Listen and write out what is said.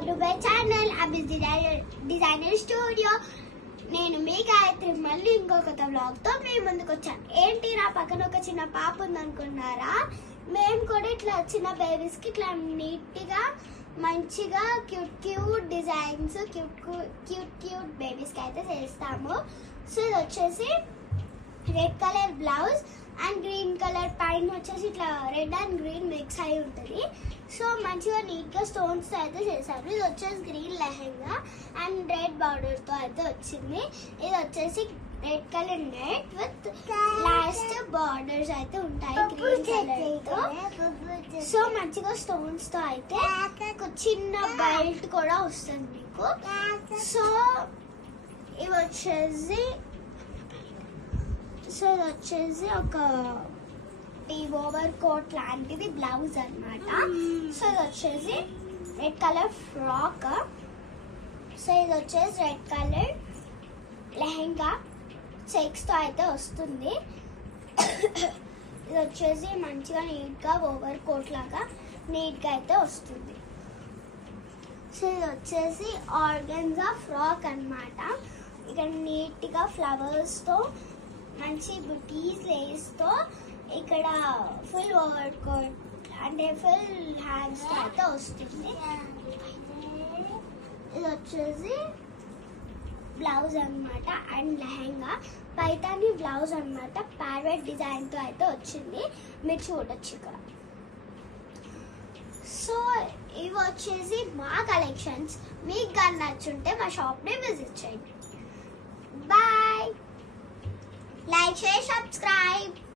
Welcome to my channel abyss designer studio. నేను మీ గాయత్రి మళ్ళీ ఇంకొక వ్లాగ్తో మేము ముందుకు వచ్చాను. ఏంటి నా పక్కన ఒక చిన్న పాప ఉందనుకున్నారా? మేము కూడా ఇట్లా చిన్న బేబీస్కి ఇట్లా నీట్గా మంచిగా క్యూట్ డిజైన్స్ క్యూట్ బేబీస్కి అయితే చేస్తాము. సో ఇది వచ్చేసి red colour blouse and green colour పైన వచ్చేసి ఇట్లా రెడ్ అండ్ గ్రీన్ మిక్స్ అయి ఉంటుంది. సో మంచిగా నీట్గా స్టోన్స్తో అయితే చేశాను. ఇది వచ్చేసి గ్రీన్ లెహెంగా అండ్ రెడ్ బార్డర్తో అయితే వచ్చింది. ఇది వచ్చేసి red colour net with last borders అయితే ఉంటాయి గ్రీన్ కలర్తో. సో మంచిగా స్టోన్స్తో అయితే చిన్న బెల్ట్ కూడా వస్తుంది మీకు. సో ఇవి వచ్చేసి ఇది వచ్చేసి ఒక ఓవర్ కోట్ లాంటిది బ్లౌజ్ అన్నమాట. సో ఇది వచ్చేసి రెడ్ కలర్ ఫ్రాక్. సో ఇది వచ్చేసి రెడ్ కలర్ లెహెంగా చెక్స్తో అయితే వస్తుంది. ఇది వచ్చేసి మంచిగా నీట్గా ఓవర్ కోట్ లాగా నీట్గా అయితే వస్తుంది. సో ఇది వచ్చేసి ఆర్గన్జా ఫ్రాక్ అన్నమాట. ఇక్కడ నీట్గా ఫ్లవర్స్తో మంచి బుటీస్ లేస్తో ఇక్కడ ఫుల్ ఓవర్ కోట్ అంటే ఫుల్ హ్యాండ్స్ అయితే వస్తుంది. ఇది వచ్చేసి బ్లౌజ్ అన్నమాట అండ్ లెహెంగా పైతాని బ్లౌజ్ అన్నమాట. ప్యారెట్ డిజైన్తో అయితే వచ్చింది, మీరు చూడొచ్చు ఇక్కడ. సో ఇవి వచ్చేసి మా కలెక్షన్స్. మీకు కానీ నచ్చుంటే మా షాప్ని విజిట్ చేయండి. బాయ్. Like, share, subscribe.